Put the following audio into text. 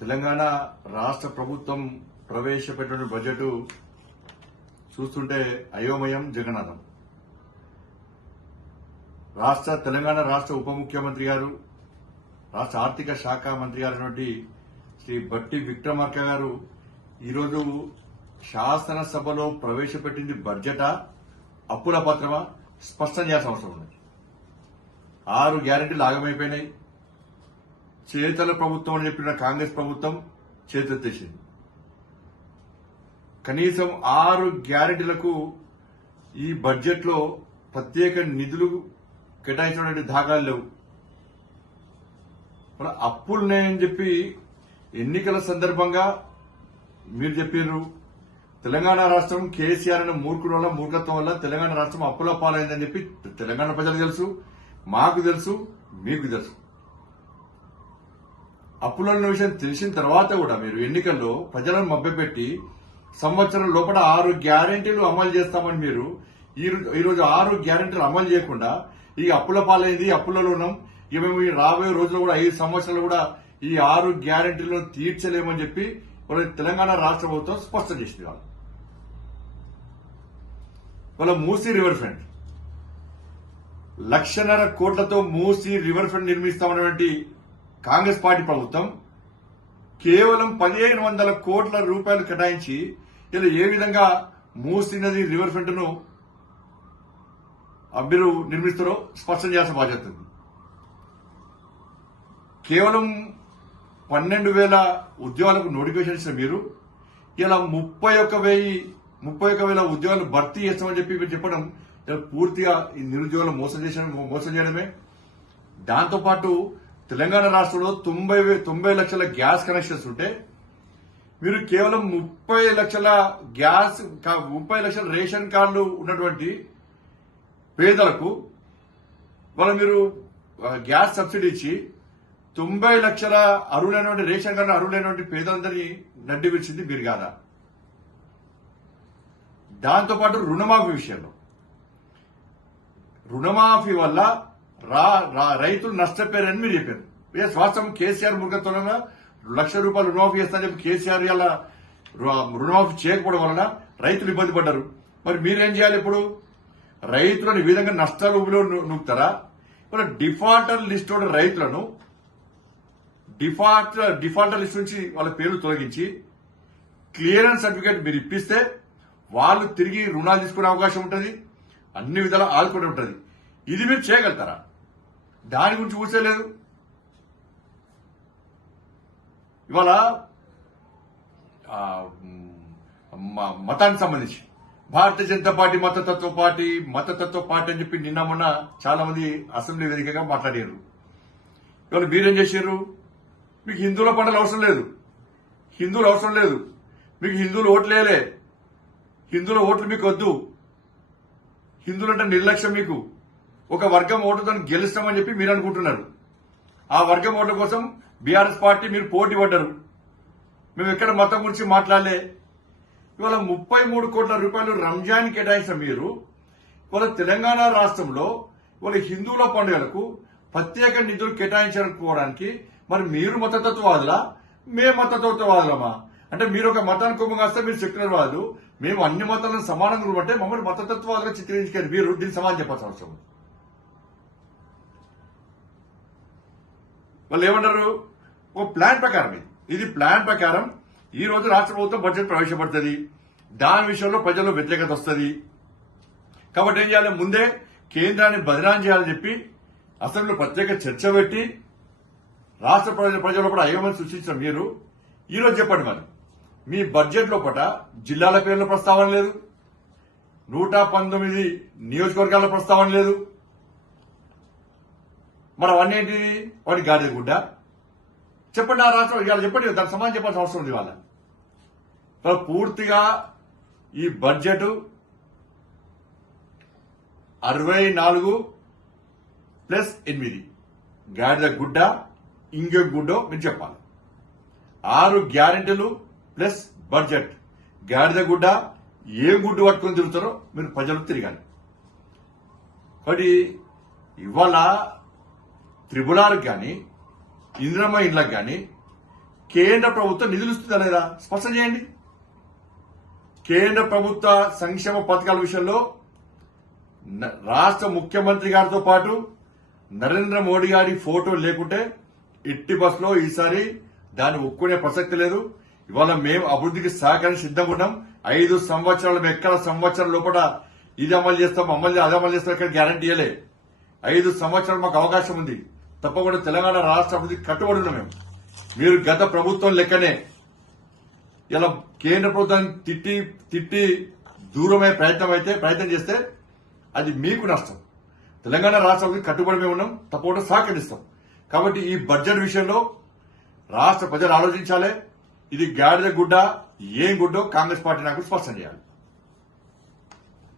తెలంగాణ రాష్ట్ర ప్రభుత్వం ప్రవేశపెట్టిన బడ్జెట్ చూస్తుంటే అయోమయం జగన్నాథం. తెలంగాణ రాష్ట్ర ఉప ముఖ్యమంత్రి గారు, రాష్ట్ర ఆర్థిక శాఖ మంత్రి గారైనటువంటి శ్రీ బట్టి విక్రమార్క గారు ఈరోజు శాసనసభలో ప్రవేశపెట్టింది బడ్జెటా, అప్పుల పత్రమా స్పష్టం చేయాల్సిన అవసరం ఉంది. 6 గ్యారెంటీలు ఆగమైపోయినాయి. చేతల ప్రభుత్వం అని చెప్పిన కాంగ్రెస్ ప్రభుత్వం చేతెత్తేసింది. కనీసం 6 గ్యారెంటీలకు ఈ బడ్జెట్ లో ప్రత్యేక నిధులు కేటాయించినటువంటి దాఖలాలు లేవు. మన అప్పులున్నాయని చెప్పి ఎన్నికల సందర్భంగా మీరు చెప్పారు. తెలంగాణ రాష్ట్రం కేసీఆర్ అనే మూర్ఖుల వల్ల, మూర్ఖత్వం వల్ల తెలంగాణ రాష్ట్రం అప్పుల పాలైందని చెప్పి తెలంగాణ ప్రజలకు తెలుసు, మాకు తెలుసు, మీకు తెలుసు. అప్పుల విషయం తెలిసిన తర్వాత కూడా మీరు ఎన్నికల్లో ప్రజలను మభ్యపెట్టి సంవత్సరం లోపల 6 గ్యారెంటీలు అమలు చేస్తామని మీరు ఈరోజు 6 గ్యారెంటీలు అమలు చేయకుండా ఈ అప్పుల పాలైంది, అప్పులలో ఉన్నాం, ఇక మేము ఈ రాబోయే రోజుల్లో కూడా 5 సంవత్సరాలు కూడా ఈ 6 గ్యారెంటీలను తీర్చలేమని చెప్పి తెలంగాణ రాష్ట్ర ప్రభుత్వం స్పష్టం చేసింది. వాళ్ళ మూసీ రివర్ ఫ్రంట్ 1,50,000 కోట్లతో మూసీ రివర్ ఫ్రంట్ నిర్మిస్తామన్నటువంటి కాంగ్రెస్ పార్టీ ప్రభుత్వం కేవలం 1,500 కోట్ల రూపాయలు కేటాయించి ఇలా ఏ విధంగా మూసీ నది రివర్ ఫ్రంట్ ను మీరు నిర్మిస్తారో స్పష్టం చేయాల్సిన బాధ్యత ఉంది. కేవలం 12,000 ఉద్యోగాలకు నోటిఫికేషన్ ఇచ్చిన మీరు ఇలా 31,000 ఉద్యోగాలు భర్తీ చేస్తామని చెప్పి మీరు చెప్పడం పూర్తిగా ఈ నిరుద్యోగులు మోసం చేయడమే. దాంతోపాటు తెలంగాణ రాష్ట్రంలో 90 లక్షల గ్యాస్ కనెక్షన్స్ ఉంటే మీరు కేవలం 30 లక్షల రేషన్ కార్డులు ఉన్నటువంటి పేదలకు మీరు గ్యాస్ సబ్సిడీ ఇచ్చి 90 లక్షల అర్హులైనటువంటి రేషన్ కార్డు అర్హులైనటువంటి పేదలందరినీ నడ్డి విడిచింది మీరు కాదా? దాంతోపాటు రుణమాఫీ విషయంలో రుణమాఫీ వల్ల రైతులు నష్టపోయారని మీరు చెప్పారు. వాస్తవం కేసీఆర్ మూర్ఖత్వంగా ₹1,00,000 రుణమాఫీ చేస్తానని చెప్పి కేసీఆర్ ఇలా రుణమాఫీ చేయకపోవడం వలన రైతులు ఇబ్బంది పడ్డారు. మరి మీరేం చేయాలి? ఇప్పుడు రైతులను ఈ విధంగా నష్టాలు నూపుతారా? ఇప్పుడు డిఫాల్టర్ లిస్ట్ ఉన్న రైతులను డిఫాల్టర్ లిస్ట్ నుంచి వాళ్ళ పేర్లు తొలగించి క్లియరెన్స్ సర్టిఫికేట్ మీరు ఇప్పిస్తే వాళ్ళు తిరిగి రుణాలు తీసుకునే అవకాశం ఉంటుంది, అన్ని విధాలా ఆదుకుంటూ ఉంటుంది. ఇది మీరు చేయగలుగుతారా? దాని గురించి ఊసేలేదు. ఇవాళ మతానికి సంబంధించి భారతీయ జనతా పార్టీ మతతత్వ పార్టీ అని చెప్పి నిన్న మొన్న చాలా మంది అసెంబ్లీ వేదికగా మాట్లాడారు. ఇవాళ మీరేం చేశారు? మీకు హిందువుల పండుగలు అవసరం లేదు, మీకు హిందువులు ఓట్లేలే, హిందువుల ఓట్లు మీకు వద్దు, హిందువులంటే నిర్లక్ష్యం, మీకు ఒక వర్గం ఓటుతో గెలుస్తామని చెప్పి మీరు అనుకుంటున్నారు. ఆ వర్గం ఓట్ల కోసం బీఆర్ఎస్ పార్టీ మీరు పోటీ పడ్డారు. మేము ఎక్కడ మతం గురించి మాట్లాడలే. ఇవాళ 33 కోట్ల రూపాయలు రంజాన్ కేటాయించిన మీరు ఇవాళ తెలంగాణ రాష్ట్రంలో ఇవాళ హిందువుల పండుగలకు ప్రత్యేక నిధులు కేటాయించుకోవడానికి మరి మీరు మతతత్వవాదులా, మేము మతతత్వవాదులమా? అంటే మీరు ఒక మతానికి కొమ్ము కాస్తే మీరు సెక్యులర్ వాదు, మేము అన్ని మతాలను సమానంగా ఉంటే మమ్మల్ని మతతత్వాలుగా చిత్రించుకొని మీరు దీనికి సమాధానం చెప్పాల్సిన అవసరం. వాళ్ళు ఏమన్నారు? ఒక ప్లాన్ ప్రకారం ఇది ప్లాన్ ప్రకారం ఈ రోజు రాష్ట్ర ప్రభుత్వం బడ్జెట్ ప్రవేశపెడుతుంది. దాని విషయంలో ప్రజల్లో వ్యతిరేకత వస్తుంది. కాబట్టి ఏం చేయాలి? ముందే కేంద్రాన్ని బదనాం చేయాలని చెప్పి అసెంబ్లీలో ప్రత్యేక చర్చ పెట్టి రాష్ట్ర ప్రజల కూడా అయోమయం సృష్టించిన మీరు ఈ రోజు చెప్పండి, మరి మీ బడ్జెట్ లోపల జిల్లాల పేర్ల ప్రస్తావన లేదు, 119 నియోజకవర్గాల ప్రస్తావన లేదు. మరి అవన్నీ ఏంటి? వాడి గాడి గుడ్డ చెప్పండి. ఆ రాష్ట్రం ఇవాళ చెప్పండి, దానికి సమాధానం చెప్పాల్సిన అవసరం ఉంది. వాళ్ళ పూర్తిగా ఈ బడ్జెట్ 64+8 గాడిద గుడ్డ ఇంకే గుడ్డో మీరు చెప్పాలి. 6 గ్యారెంటీలు ప్లస్ బడ్జెట్ గాడిద గుడ్డ ఏ గుడ్డు పట్టుకొని తిరుగుతారో మీరు ప్రజలు తిరగాలి. కాబట్టి ఇవాళ త్రిబులాలకు కానీ ఇంద్రమ్మ ఇండ్లకు కానీ కేంద్ర ప్రభుత్వం నిధులు ఇస్తుందా లేదా స్పష్టం చేయండి. కేంద్ర ప్రభుత్వ సంక్షేమ పథకాల విషయంలో రాష్ట్ర ముఖ్యమంత్రి గారితో పాటు నరేంద్ర మోడీ గారి ఫోటో లేకుంటే ఎట్టి బస్సులో ఈసారి దాన్ని ఒప్పుకునే ప్రసక్తి లేదు. ఇవాళ మేము అభివృద్ధికి సహకరించి సిద్ధంగా ఉన్నాం. 5 సంవత్సరాలు ఎక్కడ సంవత్సరం లోపల ఇది అమలు చేస్తాం అది అమలు చేస్తాం ఇక్కడ గ్యారంటీ ఇవ్వలే. 5 సంవత్సరాలు మాకు అవకాశం ఉంది. తప్పకుండా తెలంగాణ రాష్ట్ర అభివృద్ధికి కట్టుబడి ఉన్నాం మేము. మీరు గత ప్రభుత్వం లెక్కనే ఇలా కేంద్ర ప్రభుత్వాన్ని తిట్టి దూరమయ్యే ప్రయత్నం చేస్తే అది మీకు నష్టం. తెలంగాణ రాష్ట్ర అభివృద్ధికి కట్టుబడి మేము ఉన్నాం. తప్పకుండా సహకరిస్తాం. కాబట్టి ఈ బడ్జెట్ విషయంలో రాష్ట్ర ప్రజలు ఆలోచించాలి. ఇది గాడిద గుడ్డ ఏం గుడ్డో కాంగ్రెస్ పార్టీ నాకు స్పష్టం చేయాలి.